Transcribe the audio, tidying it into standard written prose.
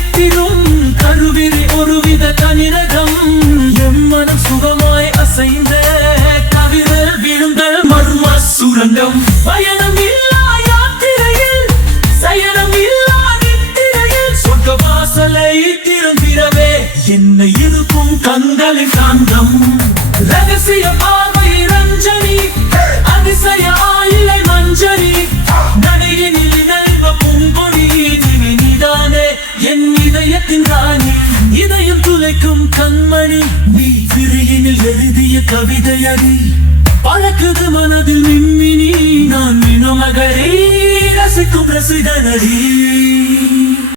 வைத்திடும் கருவிரி ஒருவித கனிரகம் எம்மனம் சுகமாய் அசைந்த கவிதல் விழுந்த மர்ம சுரங்கம் பயணம் இல்லா யாத்திரையில் சயனம் இல்லா நித்திரையில் சொர்க்க வாசலை திறந்திடவே என்ன இருக்கும் கண்களின் காந்தம் ரகசிய பார்வை ரஞ்சனி அதிசய ஆயிலை மஞ்சரி நடையினில் நல்வ பூங்கொடி நீதானே என் இதயத்தின் ராணி இதயம் துளைக்கும் கண்மணி நீ விரியினில் எழுதிய கவிதையடி பறக்குது மனதில் மின்மினி நான் மினுமகரை ரசிக்கும் ரசிகனடி